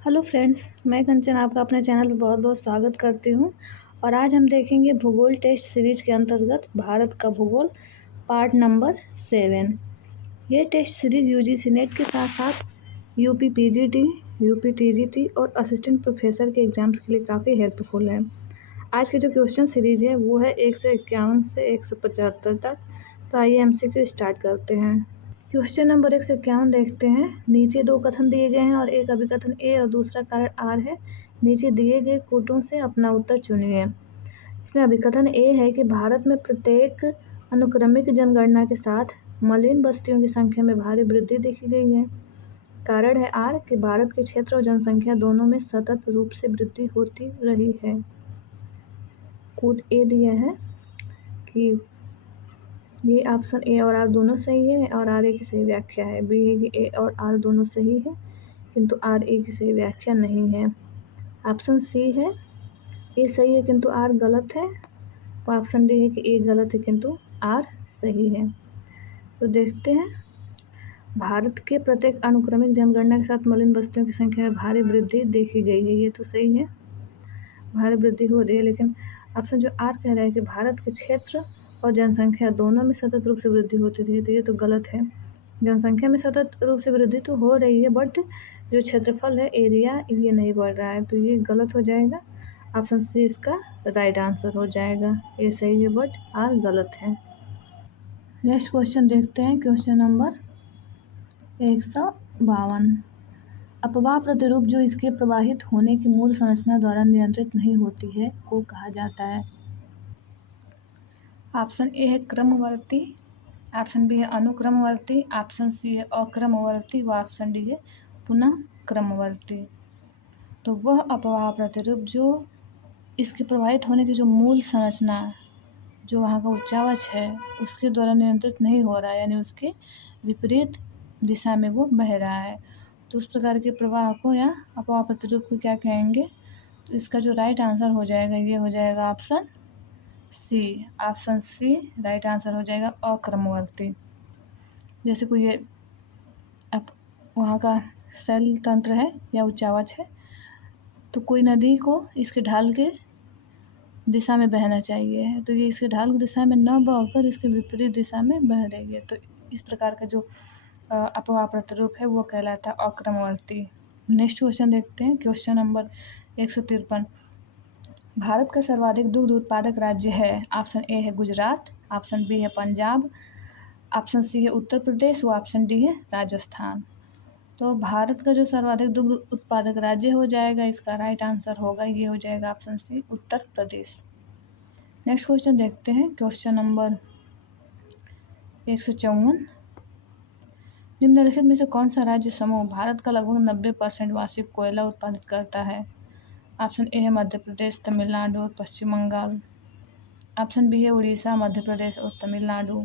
Hello friends, मैं कंचन आपका अपने चैनल पर बहुत बहुत स्वागत करती हूँ। और आज हम देखेंगे भूगोल टेस्ट सीरीज के अंतर्गत भारत का भूगोल पार्ट नंबर 7। ये टेस्ट सीरीज यूजीसी नेट के साथ साथ यूपी पीजीटी, यूपी टीजीटी और असिस्टेंट प्रोफेसर के एग्ज़ाम्स के लिए काफ़ी हेल्पफुल है। आज की जो क्वेश्चन सीरीज है वो है 151 से 175 तक। तो आइए एमसीक्यू स्टार्ट करते हैं। क्वेश्चन नंबर 151 देखते हैं। नीचे दो कथन दिए गए हैं और एक अभिकथन ए और दूसरा कारण आर है। नीचे दिए गए कोटों से अपना उत्तर चुनिए। इसमें अभिकथन ए है कि भारत में प्रत्येक अनुक्रमिक जनगणना के साथ मलिन बस्तियों की संख्या में भारी वृद्धि देखी गई है। कारण है आर कि भारत के क्षेत्र और जनसंख्या दोनों में सतत रूप से वृद्धि होती रही है। कोड ए दिया है कि ये ऑप्शन ए और आर दोनों सही है और आर ए की सही व्याख्या है। बी है कि ए और आर दोनों सही है किंतु आर ए की सही व्याख्या नहीं है। ऑप्शन सी है ए सही है किंतु आर गलत है। और ऑप्शन डी है कि ए गलत है किंतु आर सही है। तो देखते हैं। भारत के प्रत्येक अनुक्रमिक जनगणना के साथ मलिन बस्तियों की संख्या में भारी वृद्धि देखी गई है। ये तो सही है, भारी वृद्धि हो रही है। लेकिन ऑप्शन जो आर कह रहा है कि भारत के क्षेत्र और जनसंख्या दोनों में सतत रूप से वृद्धि होती रही है, तो ये तो गलत है। जनसंख्या में सतत रूप से वृद्धि तो हो रही है बट जो क्षेत्रफल है, एरिया, ये नहीं बढ़ रहा है, तो ये गलत हो जाएगा। ऑप्शन सी इसका राइट आंसर हो जाएगा। ए सही है बट आर गलत है। नेक्स्ट क्वेश्चन देखते हैं। Question number 152। अपवाह प्रतिरूप जो इसके प्रवाहित होने की मूल संरचना द्वारा नियंत्रित नहीं होती है को कहा जाता है। ऑप्शन ए है क्रमवर्ती, ऑप्शन बी है अनुक्रमवर्ती, ऑप्शन सी है अक्रमवर्ती व ऑप्शन डी है पुनः क्रमवर्ती। तो वह अपवाह प्रतिरूप जो इसके प्रवाहित होने की जो मूल संरचना, जो वहाँ का उच्चावच है, उसके द्वारा नियंत्रित नहीं हो रहा है, यानी उसके विपरीत दिशा में वो बह रहा है, तो उस प्रकार के प्रवाह को या अपवाह प्रतिरूप को क्या कहेंगे। तो इसका जो राइट आंसर हो जाएगा ये हो जाएगा option C. Option C right answer हो जाएगा अक्रमवर्ती। जैसे कोई ये अब वहाँ का शैल तंत्र है या उच्चावच है, तो कोई नदी को इसके ढाल के दिशा में बहना चाहिए, तो ये इसके ढाल की दिशा में न बहकर इसके विपरीत दिशा में बह रही है, तो इस प्रकार का जो अपवाह प्रतिरूप है वो कहलाता है अक्रमवर्ती। नेक्स्ट क्वेश्चन देखते हैं। Question number 153। भारत का सर्वाधिक दुग्ध उत्पादक राज्य है। ऑप्शन ए है गुजरात, ऑप्शन बी है पंजाब, ऑप्शन सी है उत्तर प्रदेश व ऑप्शन डी है राजस्थान। तो भारत का जो सर्वाधिक दुग्ध उत्पादक राज्य हो जाएगा, इसका राइट आंसर होगा ये हो जाएगा ऑप्शन सी उत्तर प्रदेश। नेक्स्ट क्वेश्चन देखते हैं। Question number 154। निम्नलिखित में से कौन सा राज्य समूह भारत का लगभग 90% वार्षिक कोयला उत्पादित करता है। ऑप्शन ए है मध्य प्रदेश, तमिलनाडु और पश्चिम बंगाल, ऑप्शन बी है उड़ीसा, मध्य प्रदेश और तमिलनाडु,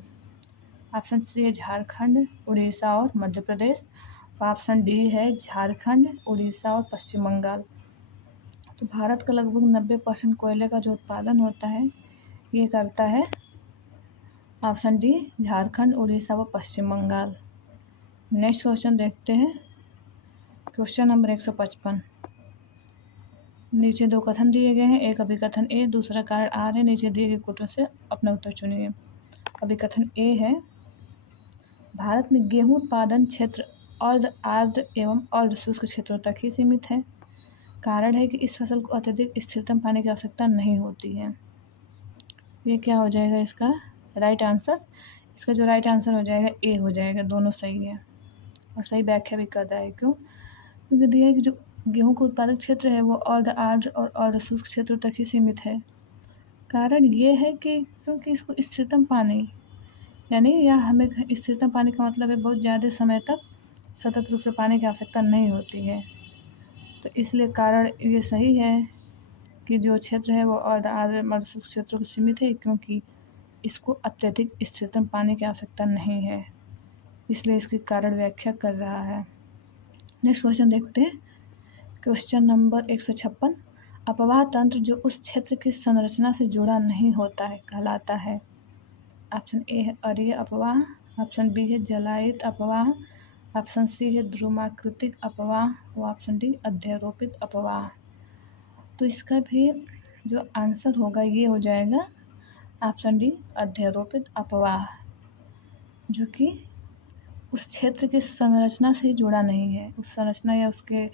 ऑप्शन सी है झारखंड, उड़ीसा और मध्य प्रदेश, ऑप्शन डी है झारखंड, उड़ीसा और पश्चिम बंगाल। तो भारत का लगभग 90% कोयले का जो उत्पादन होता है ये करता है ऑप्शन डी झारखंड, उड़ीसा व पश्चिम बंगाल। नेक्स्ट क्वेश्चन देखते हैं। Question number 155। नीचे दो कथन दिए गए हैं, एक अभिकथन ए, दूसरा कारण आर है। नीचे दिए गए कोटों से अपना उत्तर चुनिए। अभिकथन ए है भारत में गेहूं उत्पादन क्षेत्र अर्ध आर्द्र एवं अर्ध शुष्क क्षेत्रों तक ही सीमित है। कारण है कि इस फसल को अत्यधिक स्थिरतम पानी की आवश्यकता नहीं होती है। ये क्या हो जाएगा इसका राइट आंसर। इसका जो राइट आंसर हो जाएगा ए हो जाएगा। दोनों सही है और सही व्याख्या भी कर रहा है। क्यों? क्योंकि दिया है कि जो गेहूं का उत्पादक क्षेत्र है वो अर्ध आर्द्र और अर्ध शुष्क क्षेत्रों तक ही सीमित है। कारण ये है कि क्योंकि इसको स्थिरतम पानी, यानी यह हमें स्थिरतम पानी का मतलब है बहुत ज़्यादा समय तक सतत रूप से पानी की आवश्यकता नहीं होती है। तो इसलिए कारण ये सही है कि जो क्षेत्र है वो अर्ध आर्द्र अर्ध शुष्क क्षेत्रों को सीमित है, क्योंकि इसको अत्यधिक स्थिरतम पानी की आवश्यकता नहीं है, इसलिए इसकी कारण व्याख्या कर रहा है। नेक्स्ट क्वेश्चन देखते हैं। Question number 156। अपवाह तंत्र जो उस क्षेत्र की संरचना से जुड़ा नहीं होता है कहलाता है। ऑप्शन ए है अरीय अपवाह, ऑप्शन बी है जलायित अपवाह, ऑप्शन सी है ध्रुमाकृतिक अपवाह व ऑप्शन डी अध्यारोपित अपवाह। तो इसका भी जो आंसर होगा ये हो जाएगा ऑप्शन डी अध्यारोपित अपवाह, जो कि उस क्षेत्र की संरचना से जुड़ा नहीं है, उस संरचना या उसके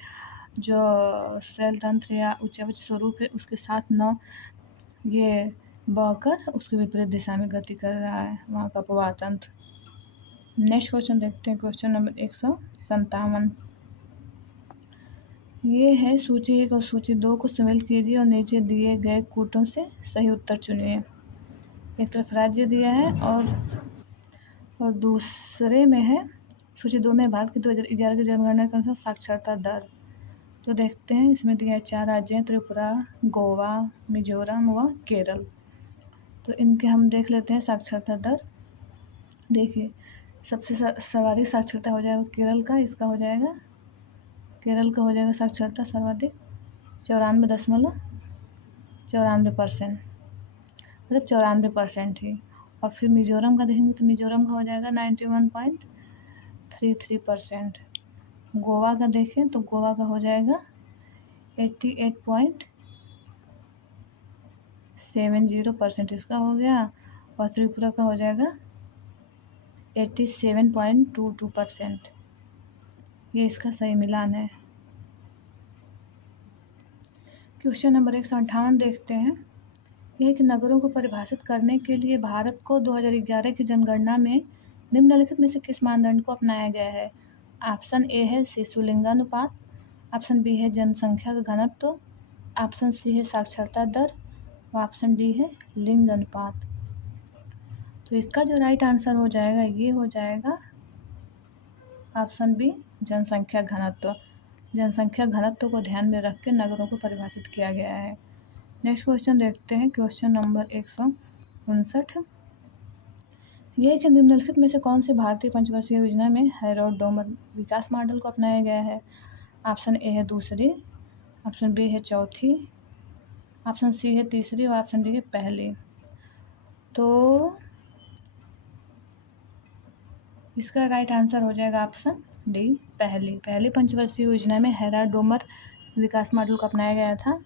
जो सेल तंत्र या उच्च स्वरूप है उसके साथ न ये बहकर उसके विपरीत दिशा में गति कर रहा है वहाँ का अपवाह तंत्र। नेक्स्ट क्वेश्चन देखते हैं, क्वेश्चन नंबर 157। ये है सूची 1 और सूची 2 को सम्मिलित कीजिए और नीचे दिए गए कूटों से सही उत्तर चुनिए। एक तरफ राज्य दिया है और दूसरे में है सूची 2 में भारत की 2011 की जनगणना के अनुसार साक्षरता दर। तो देखते हैं, इसमें दिया है 4 राज्य हैं, त्रिपुरा, गोवा, मिजोरम व केरल। तो इनके हम देख लेते हैं साक्षरता दर। देखिए, सबसे सर्वाधिक साक्षरता हो जाएगा केरल का, इसका हो जाएगा केरल का हो जाएगा साक्षरता सर्वाधिक 94.94%, मतलब 94% ही। और फिर मिजोरम का देखेंगे तो मिजोरम का हो जाएगा 91.33%। गोवा का देखें तो गोवा का हो जाएगा 88.70% इसका हो गया। और त्रिपुरा का हो जाएगा 87.22%। ये इसका सही मिलान है। क्वेश्चन नंबर 158 देखते हैं। यह कि नगरों को परिभाषित करने के लिए भारत को 2011 की जनगणना में निम्नलिखित में से किस मानदंड को अपनाया गया है। ऑप्शन ए है शिशु लिंगानुपात, ऑप्शन बी है जनसंख्या का घनत्व, ऑप्शन सी है साक्षरता दर, ऑप्शन डी है लिंग अनुपात। तो इसका जो राइट आंसर हो जाएगा ये हो जाएगा ऑप्शन बी जनसंख्या घनत्व। जनसंख्या घनत्व को ध्यान में रख के नगरों को परिभाषित किया गया है। नेक्स्ट क्वेश्चन देखते हैं, क्वेश्चन नंबर 159। यह कि निम्नलिखित में से कौन सी भारतीय पंचवर्षीय योजना में हैरोल्ड डोमर विकास मॉडल को अपनाया गया है। ऑप्शन ए है दूसरी, ऑप्शन बी है चौथी, ऑप्शन सी है तीसरी और ऑप्शन डी है पहली। तो इसका राइट आंसर हो जाएगा ऑप्शन डी पहली पंचवर्षीय योजना में हैरोल्ड डोमर विकास मॉडल को अपनाया गया था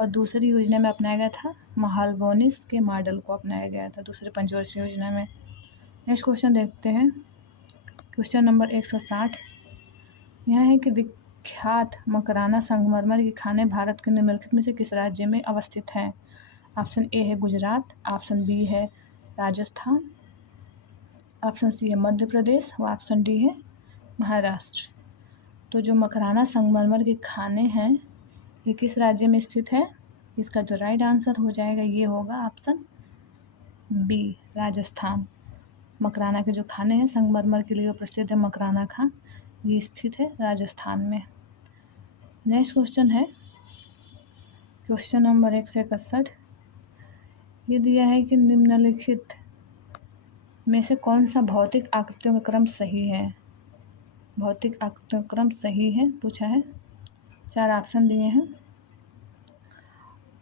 और दूसरी योजना में अपनाया गया था महालनोबिस के मॉडल को अपनाया गया था दूसरी पंचवर्षीय योजना में। नेक्स्ट क्वेश्चन देखते हैं, क्वेश्चन नंबर 160। यह है कि विख्यात मकराना संगमरमर की खानें भारत के निम्नलिखित में से किस राज्य में अवस्थित हैं। ऑप्शन ए है गुजरात, ऑप्शन बी है राजस्थान, ऑप्शन सी है मध्य प्रदेश और ऑप्शन डी है महाराष्ट्र। तो जो मकराना संगमरमर की खानें हैं ये किस राज्य में स्थित है। इसका जो राइट आंसर हो जाएगा ये होगा ऑप्शन बी राजस्थान। मकराना के जो खाने हैं संगमरमर के लिए प्रसिद्ध है मकराना खान, ये स्थित है राजस्थान में। नेक्स्ट क्वेश्चन है क्वेश्चन नंबर 161। ये दिया है कि निम्नलिखित में से कौन सा भौतिक आकृतियों का क्रम सही है। भौतिक आकृतियों का क्रम सही है पूछा है, 4 ऑप्शन दिए हैं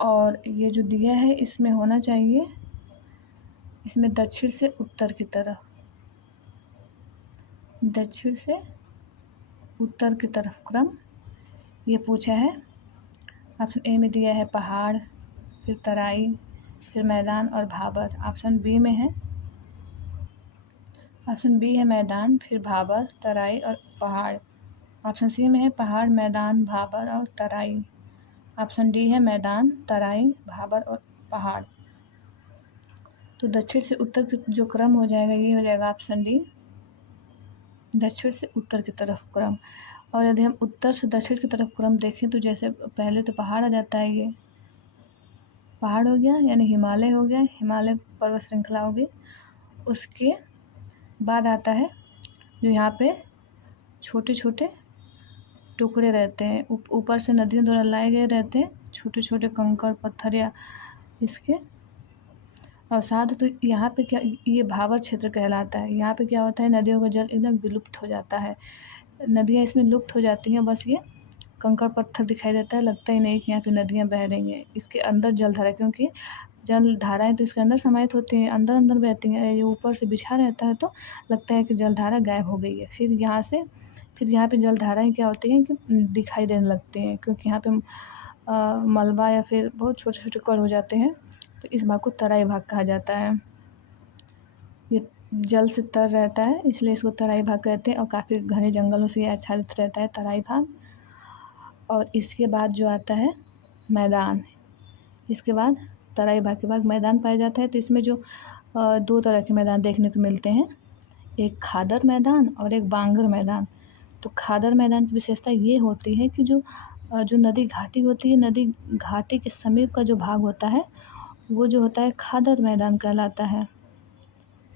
और ये जो दिया है इसमें होना चाहिए, इसमें दक्षिण से उत्तर की तरफ, दक्षिण से उत्तर की तरफ क्रम ये पूछा है। ऑप्शन ए में दिया है पहाड़, फिर तराई, फिर मैदान और भाबर। ऑप्शन बी में है, ऑप्शन बी है मैदान, फिर भाबर, तराई और पहाड़। ऑप्शन सी में है पहाड़, मैदान, भाबर और तराई। ऑप्शन डी है मैदान, तराई, भाबर और पहाड़। तो दक्षिण से उत्तर की जो क्रम हो जाएगा ये हो जाएगा ऑप्शन डी दक्षिण से उत्तर की तरफ क्रम। और यदि हम उत्तर से दक्षिण की तरफ क्रम देखें तो जैसे पहले तो पहाड़ आ जाता है, ये पहाड़ हो गया यानी हिमालय हो गया, हिमालय पर्वत श्रृंखला होगी। उसके बाद आता है जो यहाँ पे छोटे छोटे टुकड़े रहते हैं, ऊपर से नदियों द्वारा लाए गए रहते हैं छोटे छोटे कंकड़ पत्थर या इसके और साथ। तो यहाँ पे क्या ये भाबर क्षेत्र कहलाता है। यहाँ पे क्या होता है नदियों का जल एकदम विलुप्त हो जाता है, नदियाँ इसमें लुप्त हो जाती हैं, बस ये कंकड़ पत्थर दिखाई देता है, लगता ही नहीं कि यहाँ पे नदियाँ बह रही हैं। इसके अंदर जलधारा, क्योंकि जलधाराएँ तो इसके अंदर समाहित होती हैं, अंदर अंदर बहती हैं, ये ऊपर से बिछा रहता है तो लगता है कि जलधारा गायब हो गई है। फिर यहाँ से फिर यहाँ पे जलधाराएँ क्या होती हैं कि दिखाई देने लगती हैं, क्योंकि यहाँ पे मलबा या फिर बहुत छोटे-छोटे कण हो जाते हैं, तो इस भाग को तराई भाग कहा जाता है। ये जल से तर रहता है, इसलिए इसको तराई भाग कहते हैं और काफ़ी घने जंगलों से ये आच्छादित रहता है तराई भाग। और इसके बाद जो आता है मैदान, इसके बाद तराई भाग के बाद मैदान पाया जाता है। तो इसमें जो 2 तरह के मैदान देखने को मिलते हैं, एक खादर मैदान और एक बांगर मैदान। तो खादर मैदान की विशेषता ये होती है कि जो नदी घाटी होती है, नदी घाटी के समीप का जो भाग होता है, वो जो होता है खादर मैदान कहलाता है।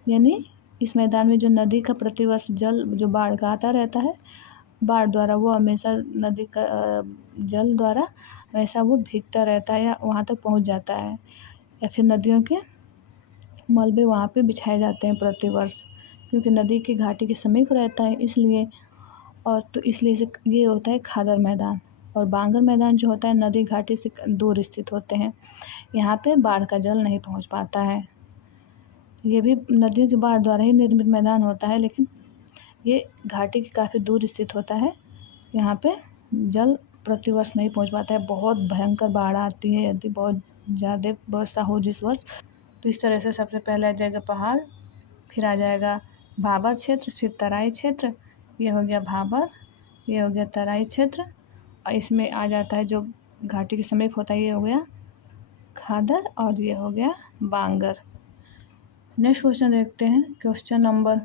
यानी इस मैदान में जो नदी का प्रतिवर्ष जल जो बाढ़ का आता रहता है, बाढ़ द्वारा वो हमेशा नदी का जल द्वारा हमेशा वो भीगता रहता है या वहाँ तक पहुँच जाता है, या फिर नदियों के मलबे वहाँ पे बिछाए जाते हैं प्रतिवर्ष, क्योंकि नदी की घाटी के समीप रहता है इसलिए। और तो इसलिए इसे ये होता है खादर मैदान। और बांगर मैदान जो होता है नदी घाटी से दूर स्थित होते हैं, यहाँ पे बाढ़ का जल नहीं पहुँच पाता है। ये भी नदियों की बाढ़ द्वारा ही निर्मित मैदान होता है, लेकिन ये घाटी के काफ़ी दूर स्थित होता है। यहाँ पे जल प्रतिवर्ष नहीं पहुँच पाता है, बहुत भयंकर बाढ़ आती है यदि बहुत ज़्यादा वर्षा हो जिस वर्ष। तो इस तरह से सबसे पहले आ जाएगा पहाड़, फिर आ जाएगा भाबर क्षेत्र, फिर तराई क्षेत्र। ये हो गया भाबर, ये हो गया तराई क्षेत्र, और इसमें आ जाता है जो घाटी के समीप होता है, ये हो गया खादर, और ये हो गया बांगर। नेक्स्ट क्वेश्चन देखते हैं, क्वेश्चन नंबर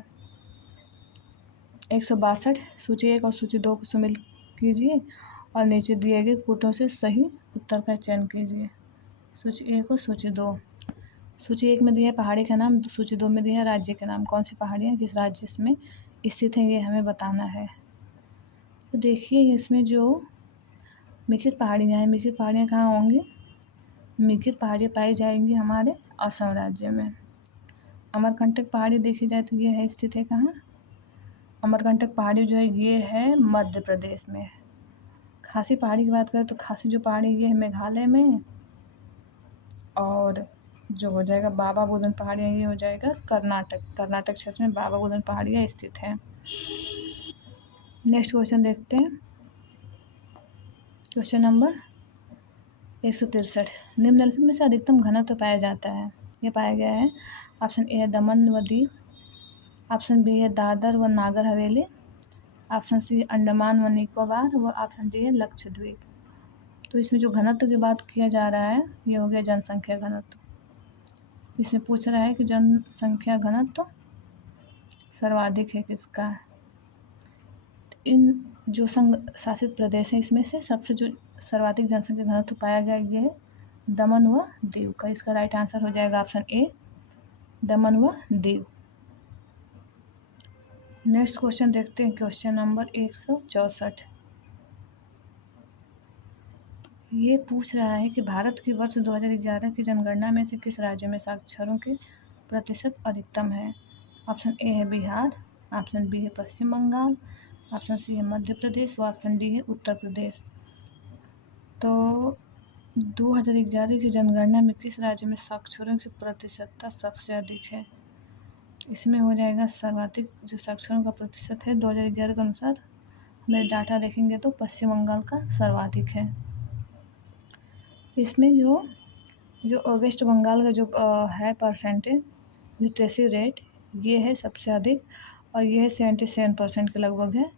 162। सूची 1 और सूची 2 को शामिल कीजिए और नीचे दिए गए कोटों से सही उत्तर का चयन कीजिए। सूची 1 और सूची 2। सूची 1 में दिया है पहाड़ी का नाम, सूची 2 में दिया है राज्य के नाम। कौन सी पहाड़ियाँ किस राज्य में स्थित हैं, ये हमें बताना है। तो देखिए इसमें जो मिखित पहाड़ियाँ हैं, मिखित पहाड़ियाँ कहाँ होंगी? मिखित पहाड़ियाँ पाई जाएंगी हमारे असम राज्य में। अमरकंटक पहाड़ी देखी जाए तो ये है स्थित है कहाँ? अमरकंटक पहाड़ी जो है ये है मध्य प्रदेश में। खासी पहाड़ी की बात करें तो खासी जो पहाड़ी ये है मेघालय में, और जो हो जाएगा बाबा बुदन पहाड़ियाँ ये हो जाएगा कर्नाटक क्षेत्र में बाबा बुदन पहाड़ियाँ स्थित हैं। नेक्स्ट क्वेश्चन देखते हैं, क्वेश्चन नंबर 163। निम्नलिखित में से अधिकतम घनत्व पाया जाता है, ये पाया गया है। ऑप्शन ए है दमन व दीव, ऑप्शन बी है दादर व नागर हवेली, ऑप्शन सी अंडमान व निकोबार, व ऑप्शन डी है लक्षद्वीप। तो इसमें जो घनत्व की बात किया जा रहा है ये हो गया जनसंख्या घनत्व। इसमें पूछ रहा है कि जनसंख्या घनत्व सर्वाधिक है किसका। इन जो संघ शासित प्रदेश हैं इसमें से सबसे जो सर्वाधिक जनसंख्या घनत्व पाया गया ये है दमन व दीव का। इसका राइट आंसर हो जाएगा ऑप्शन ए दमन व दीव। नेक्स्ट क्वेश्चन देखते हैं, क्वेश्चन नंबर 164। ये पूछ रहा है कि भारत की वर्ष 2011 की जनगणना में से किस राज्य में साक्षरों के प्रतिशत अधिकतम है। ऑप्शन ए है बिहार, ऑप्शन बी है पश्चिम बंगाल, ऑप्शन सी है मध्य प्रदेश, व ऑप्शन डी है उत्तर प्रदेश। तो 2011 की जनगणना में किस राज्य में साक्षरों की प्रतिशतता सबसे अधिक है? इसमें हो जाएगा सर्वाधिक जो साक्षरों का प्रतिशत है 2011 के अनुसार हमें डाटा देखेंगे तो पश्चिम बंगाल का सर्वाधिक है। इसमें जो वेस्ट बंगाल का जो है परसेंटेज लिटरेसी रेट ये है सबसे अधिक, और ये है 77% के लगभग है।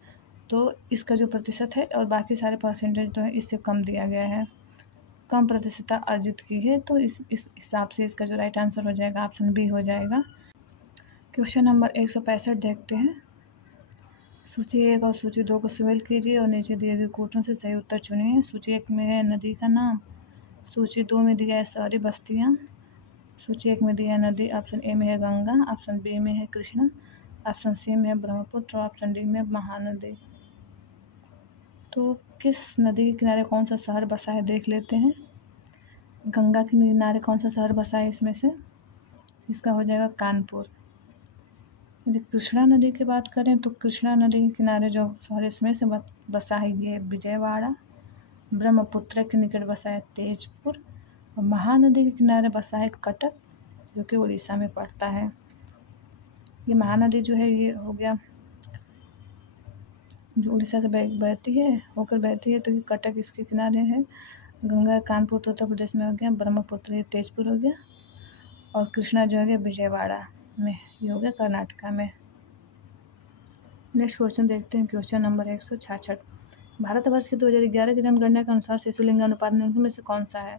तो इसका जो प्रतिशत है और बाकी सारे परसेंटेज जो है इससे कम दिया गया है, कम प्रतिशतता अर्जित की है। तो इस हिसाब से इसका जो राइट आंसर हो जाएगा ऑप्शन बी हो जाएगा। क्वेश्चन नंबर 165 देखते हैं। सूची 1 और सूची 2 को शामिल कीजिए और नीचे दिए गए कोटों से सही उत्तर चुनिए। सूची 1 में है नदी का नाम, सूची 2 में दिया है शहरी बस्तियाँ, सूची 1 में दिया है नदी, ऑप्शन ए में है गंगा, ऑप्शन बी में है कृष्णा, ऑप्शन सी में है ब्रह्मपुत्र, और ऑप्शन डी में महानदी। तो किस नदी के किनारे कौन सा शहर बसा है देख लेते हैं। गंगा के किनारे कौन सा शहर बसा है इसमें से? इसका हो जाएगा कानपुर। यदि कृष्णा नदी की बात करें तो कृष्णा नदी के किनारे जो शहर इसमें से बसा है ये विजयवाड़ा, ब्रह्मपुत्र के निकट बसा है तेजपुर, और महानदी के किनारे बसा है कटक जो कि उड़ीसा में पड़ता है। ये महानदी जो है ये हो गया जो उड़ीसा से बहती है होकर बहती है, तो ये कटक इसके किनारे है। गंगा कानपुर तो उत्तर प्रदेश में हो गया, ब्रह्मपुत्र ये तेजपुर हो गया, और कृष्णा जो है विजयवाड़ा में, ये हो गया कर्नाटका में। नेक्स्ट क्वेश्चन देखते हैं, क्वेश्चन नंबर 166। भारतवर्ष की 2011 की जनगणना के अनुसार शिशु लिंगानुपात निम्नलिखित में से कौन सा है?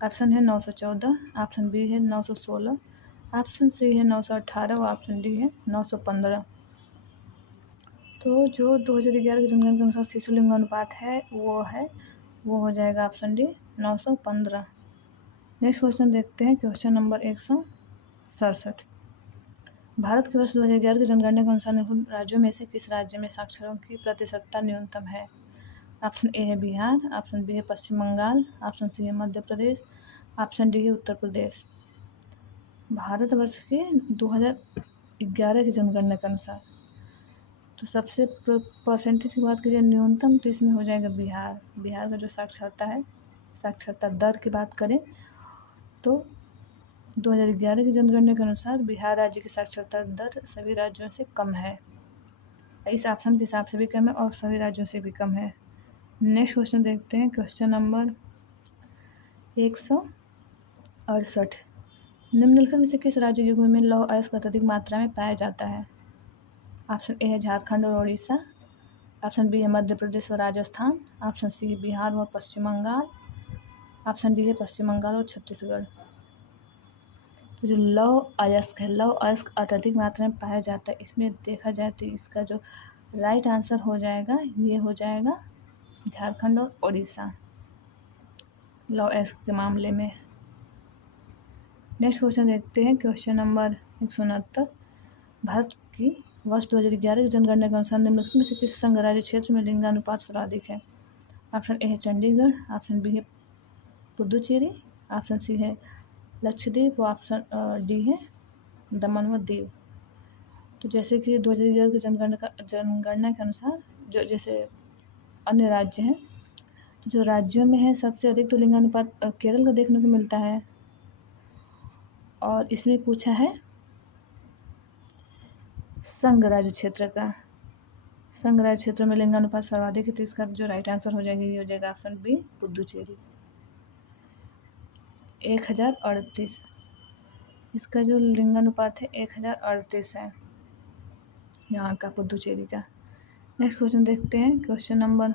ऑप्शन है 914, ऑप्शन बी है 916, ऑप्शन सी है 918 और ऑप्शन डी है 915। तो जो 2011 की जनगणना के अनुसार शिशु लिंगानुपात है वो हो जाएगा ऑप्शन डी 915। नेक्स्ट क्वेश्चन देखते हैं, क्वेश्चन नंबर 167। भारत के वर्ष 2011 की जनगणना के अनुसार निम्नलिखित राज्यों में से किस राज्य में साक्षरों की प्रतिशतता न्यूनतम है? ऑप्शन ए है बिहार, ऑप्शन बी है पश्चिम बंगाल, ऑप्शन सी है मध्य प्रदेश, ऑप्शन डी है उत्तर प्रदेश। भारतवर्ष के 2011 की जनगणना के अनुसार तो सबसे परसेंटेज की बात करिए न्यूनतम, तो इसमें हो जाएगा बिहार। बिहार का जो साक्षरता दर की बात करें तो 2011 की जनगणना के अनुसार बिहार राज्य की साक्षरता दर सभी राज्यों से कम है। इस ऑप्शन के हिसाब से भी कम है और सभी राज्यों से भी कम है। नेक्स्ट क्वेश्चन देखते हैं, क्वेश्चन नंबर 168। निम्नलिखित में से किस राज्य युग्म में लौह अयस्क अत्यधिक मात्रा में पाया जाता है? ऑप्शन ए है झारखंड और उड़ीसा, ऑप्शन बी है मध्य प्रदेश और राजस्थान, ऑप्शन सी है बिहार और पश्चिम बंगाल, ऑप्शन डी है पश्चिम बंगाल और छत्तीसगढ़। तो जो लौह अयस्क अत्यधिक मात्रा में पाया जाता है, इसमें देखा जाए तो इसका जो राइट आंसर हो जाएगा ये हो जाएगा झारखंड और उड़ीसा लौह अयस्क के मामले में। नेक्स्ट क्वेश्चन देखते हैं, क्वेश्चन नंबर 169। भारत की वर्ष 2011 की जनगणना के अनुसार निम्नलिखित में से किस संघ राज्य क्षेत्र में लिंगानुपात सर्वाधिक है? ऑप्शन ए है चंडीगढ़, ऑप्शन बी है पुदुचेरी, ऑप्शन सी है लक्षद्वीप, ऑप्शन डी है दमन व दीव। तो जैसे कि 2011 की जनगणना के अनुसार जो जैसे अन्य राज्य हैं, जो राज्यों में है सबसे अधिक तो लिंगानुपात केरल का देखने को मिलता है, और इसमें पूछा है संघ राज्य क्षेत्र का। संघ राज्य क्षेत्र में लिंगानुपात सर्वाधिक है, तो इसका जो राइट आंसर हो जाएगा ये हो जाएगा ऑप्शन बी पुदुचेरी 1038। इसका जो लिंगानुपात है 1038 है यहाँ का, पुदुचेरी का। नेक्स्ट क्वेश्चन देखते हैं, क्वेश्चन नंबर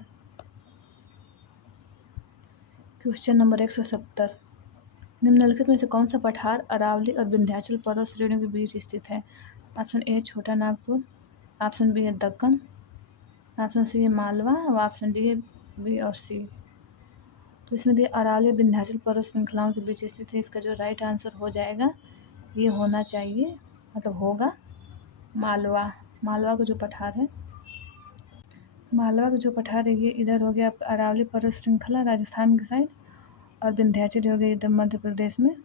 170। निम्नलिखित में से कौन सा पठार अरावली और विंध्याचल पर्वत श्रेणियों के बीच स्थित है? ऑप्शन ए छोटा नागपुर, ऑप्शन बी है दक्कन, ऑप्शन सी है मालवा और ऑप्शन डी है बी और सी। तो इसमें दिए अरावली और विंध्याचल पर्वत श्रृंखलाओं के बीच स्थित है, इसका जो राइट आंसर हो जाएगा ये होना चाहिए, मतलब होगा मालवा। मालवा का जो पठार है ये इधर हो गया अरावली पर्वत श्रृंखला राजस्थान की साइड, और विंध्याचल हो गया इधर मध्य प्रदेश में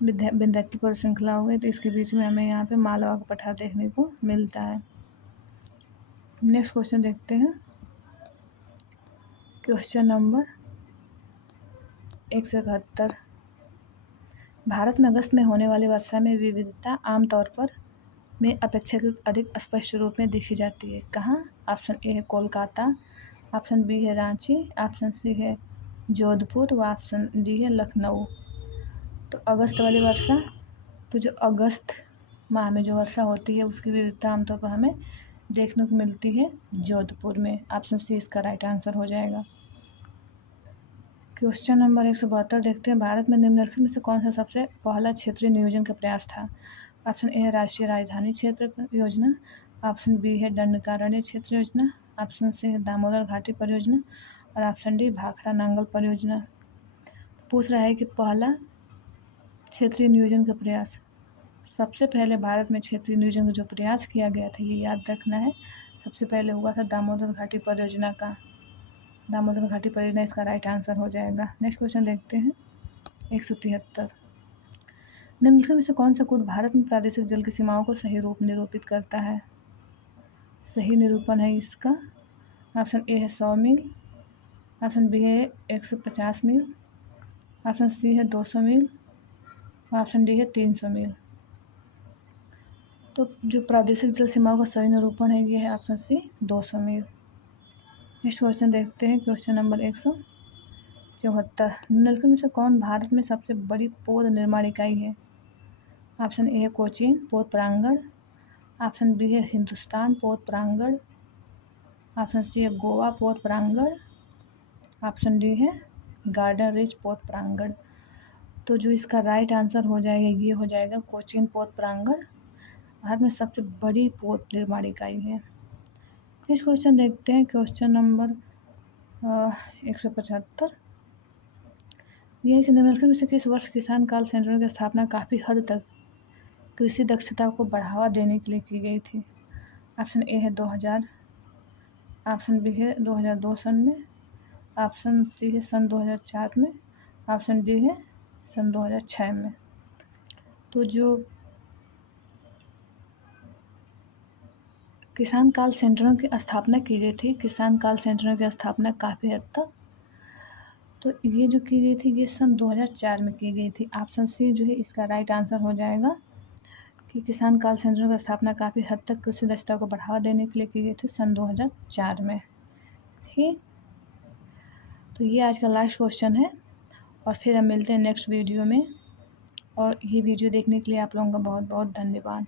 विंध्याचल पर्वत श्रृंखला हो गई, तो इसके बीच में हमें यहाँ पे मालवा का पठार देखने को मिलता है। नेक्स्ट क्वेश्चन देखते हैं, क्वेश्चन नंबर 171। भारत में अगस्त में होने वाली वर्षा में विविधता आमतौर पर में अपेक्षाकृत अधिक स्पष्ट रूप में देखी जाती है, कहाँ? ऑप्शन ए है कोलकाता, ऑप्शन बी है रांची, ऑप्शन सी है जोधपुर व ऑप्शन डी है लखनऊ। तो अगस्त वाली वर्षा, तो जो अगस्त माह में जो वर्षा होती है उसकी विविधता आमतौर पर हमें देखने को मिलती है जोधपुर में। ऑप्शन सी इसका राइट आंसर हो जाएगा। क्वेश्चन नंबर 172 देखते हैं, भारत में निम्नलिखित में से कौन सा सबसे पहला क्षेत्रीय नियोजन का प्रयास था? ऑप्शन ए है राष्ट्रीय राजधानी क्षेत्र योजना, ऑप्शन बी है दंडकारण्य क्षेत्र योजना, ऑप्शन सी है दामोदर घाटी परियोजना और ऑप्शन डी भाखड़ा नांगल परियोजना। पूछ रहा है कि पहला क्षेत्रीय नियोजन का प्रयास, सबसे पहले भारत में क्षेत्रीय नियोजन का जो प्रयास किया गया था ये याद रखना है, सबसे पहले हुआ था दामोदर घाटी परियोजना का। दामोदर घाटी परियोजना इसका राइट आंसर हो जाएगा। नेक्स्ट क्वेश्चन देखते हैं, 173। निम्नलिखित में से कौन सा कूट भारत में प्रादेशिक जल की सीमाओं को सही रूप निरूपित करता है? सही निरूपण है इसका, ऑप्शन ए है 100 मील, ऑप्शन बी है 150 मील, ऑप्शन सी है 200 मील, ऑप्शन डी है 300 मील। तो जो प्रादेशिक जल सीमाओं का सही निरूपण है ये है ऑप्शन सी 200 मील। नेक्स्ट क्वेश्चन देखते हैं, क्वेश्चन नंबर 174। निम्नलिखित में से कौन भारत में सबसे बड़ी पौध निर्माण इकाई है? ऑप्शन ए है कोचीन पौध प्रांगण, ऑप्शन बी है हिंदुस्तान पौध प्रांगण, ऑप्शन सी है गोवा पौध प्रांगण, ऑप्शन डी है गार्डन रिच पौध प्रांगण। तो जो इसका राइट आंसर हो जाएगा ये हो जाएगा कोचीन पौध प्रांगण भारत में सबसे बड़ी पौध निर्माण इकाई है। नेक्स्ट क्वेश्चन देखते हैं, क्वेश्चन नंबर 175। यह है कि निम्नलिखित में से किस वर्ष किसान कॉल सेंटरों की स्थापना काफ़ी हद तक कृषि दक्षता को बढ़ावा देने के लिए की गई थी? ऑप्शन ए है 2000, ऑप्शन बी है 2002 सन में, ऑप्शन सी है सन 2004 में, ऑप्शन डी है सन 2006 में। तो जो किसान कॉल सेंटरों की स्थापना की गई थी, किसान कॉल सेंटरों की स्थापना काफ़ी हद तक, तो ये जो की गई थी ये सन 2004 में की गई थी। ऑप्शन सी जो है इसका राइट आंसर हो जाएगा कि किसान कॉल सेंटरों की स्थापना काफ़ी हद तक कृषि दक्षता को बढ़ावा देने के लिए की गई थी सन 2004 में। ठीक, तो ये आज का लास्ट क्वेश्चन है और फिर हम मिलते हैं नेक्स्ट वीडियो में। और ये वीडियो देखने के लिए आप लोगों का बहुत बहुत धन्यवाद।